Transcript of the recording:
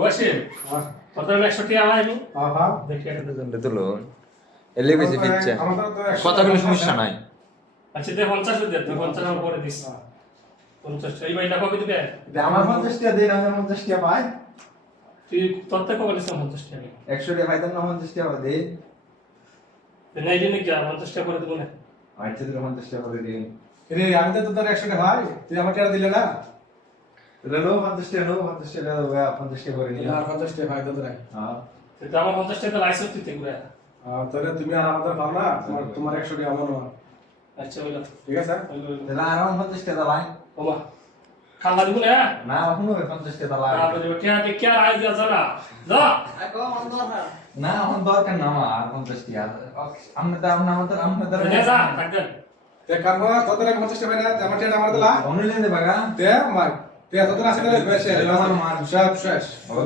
ওয়াসিম কত 100 টাকা আইলো হ্যাঁ দেখি এটা এটা তো লোন এলে কইছে ফিচ্ছা আমাদের তো কথা কোনো সমস্যা নাই আচ্ছা দে 50 দে তুই 50 টাকা করে দিস 50 এই ভাইটা কবে দিবে আমার 50 টাকা দেন আমি 50 টাকা পাই তুই তোরতে কবে দিস 50 টাকা 100 টাকা পাইতাম না 50 টাকা দে নাই দিনে কি 50 টাকা করে দেব না আচ্ছা তুই 50 টাকা করে দিন রে আমি তো তোর 100 টাকা ভাই তুই আমার টাকা দিলে না রে লো 50 টাকা লো 50 টাকা দাও 50 টাকা করে নিয়ে আর 50 টাকা ভাই তো তোরা হ্যাঁ তুই আমার 50 টাকা লাইসেন্স দিতে গুলা তাহলে তুমি আর আমাদের পাও না তোমার 100 টাকা আমার না আচ্ছা হইলো ঠিক আছে তাহলে আর 50 টাকা লাই ওমা খালা দিব না না এখন 50 টাকা লাই তারপরে টাকা দিয়ে কি আর আই দিয়া জানা যা না এখন দরকার না আর 50 টাকা আমরা তো আমরা তো নে যা থাকবেন তে কারবা তোদের 50 টাকা না আমার টাকা আমার দিলা অনলাইনে বাগা তে মার তে তোদের আছে না বেশি আমার মার সব শেষ ওকে